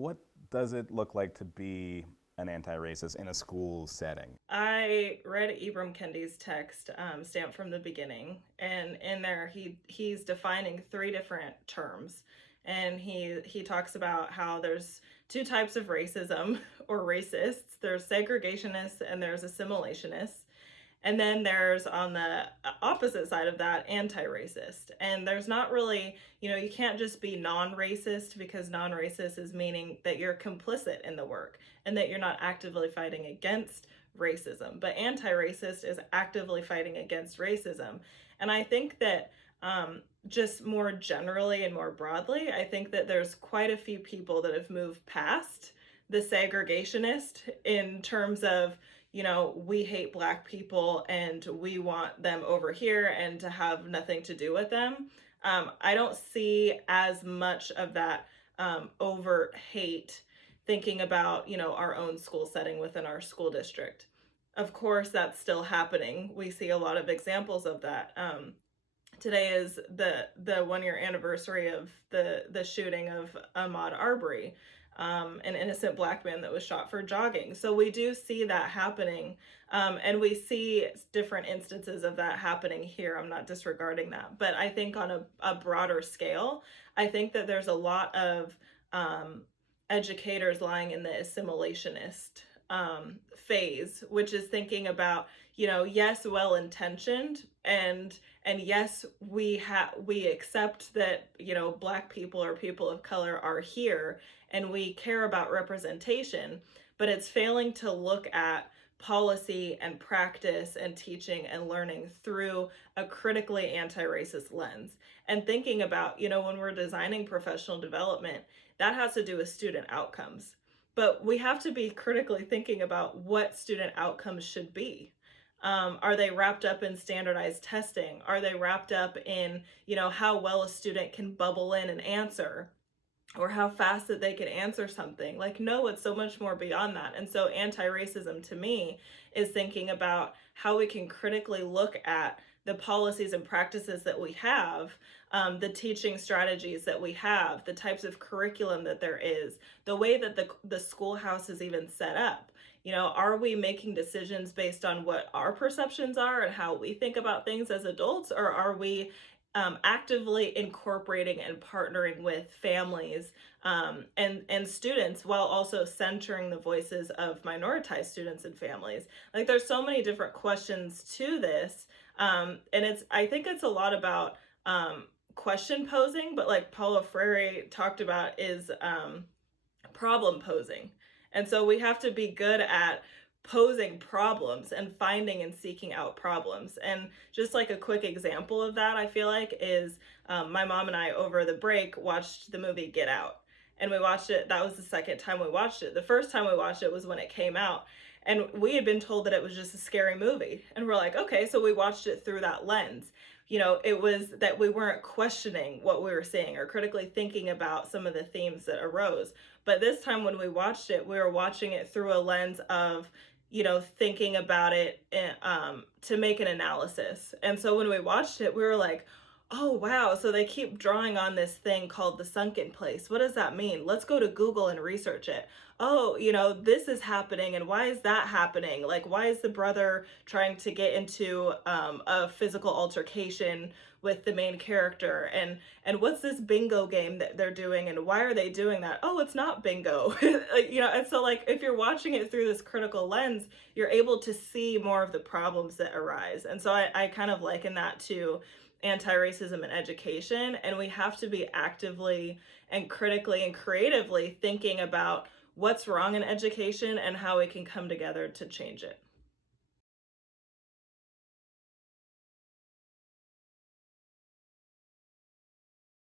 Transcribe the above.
what does it look like to be an anti-racist in a school setting? I read Ibram Kendi's text, Stamped from the Beginning, and in there he's defining three different terms. And he talks about how there's two types of racism or racists. There's segregationists and there's assimilationists. And then there's on the opposite side of that, anti-racist. And there's not really, you can't just be non-racist, because non-racist is meaning that you're complicit in the work and that you're not actively fighting against racism. But anti-racist is actively fighting against racism. And I think that just more generally and more broadly, I think that there's quite a few people that have moved past the segregationist in terms of, we hate Black people and we want them over here and to have nothing to do with them. I don't see as much of that overt hate thinking about, our own school setting within our school district. Of course, that's still happening. We see a lot of examples of that. Today is the 1 year anniversary of the shooting of Ahmaud Arbery, an innocent Black man that was shot for jogging. So we do see that happening, and we see different instances of that happening here. I'm not disregarding that, but I think on a broader scale, I think that there's a lot of educators lying in the assimilationist phase, which is thinking about, yes, well-intentioned, and yes, we accept that, Black people or people of color are here and we care about representation, but it's failing to look at policy and practice and teaching and learning through a critically anti-racist lens, and thinking about, when we're designing professional development, that has to do with student outcomes. But we have to be critically thinking about what student outcomes should be. Are they wrapped up in standardized testing? Are they wrapped up in, how well a student can bubble in and answer, or how fast that they can answer something? Like, no, it's so much more beyond that. And so anti-racism to me is thinking about how we can critically look at the policies and practices that we have, the teaching strategies that we have, the types of curriculum that there is, the way that the schoolhouse is even set up. Are we making decisions based on what our perceptions are and how we think about things as adults, or are we actively incorporating and partnering with families and students, while also centering the voices of minoritized students and families? Like, there's so many different questions to this, and I think it's a lot about question posing, but like Paulo Freire talked about, is problem posing. And so we have to be good at posing problems and finding and seeking out problems. And just like a quick example of that, I feel like, is my mom and I over the break watched the movie Get Out. And we watched it, that was the second time we watched it. The first time we watched it was when it came out. And we had been told that it was just a scary movie. And we're like, okay, so we watched it through that lens. It was that we weren't questioning what we were seeing or critically thinking about some of the themes that arose. But this time when we watched it, we were watching it through a lens of, thinking about it to make an analysis. And so when we watched it, we were like, oh, wow. So they keep drawing on this thing called the Sunken Place. What does that mean? Let's go to Google and research it. Oh, this is happening. And why is that happening? Like, why is the brother trying to get into a physical altercation with the main character? And what's this bingo game that they're doing? And why are they doing that? Oh, it's not bingo. And so, like, if you're watching it through this critical lens, you're able to see more of the problems that arise. And so I kind of liken that to anti-racism in education, and we have to be actively and critically and creatively thinking about what's wrong in education and how we can come together to change it.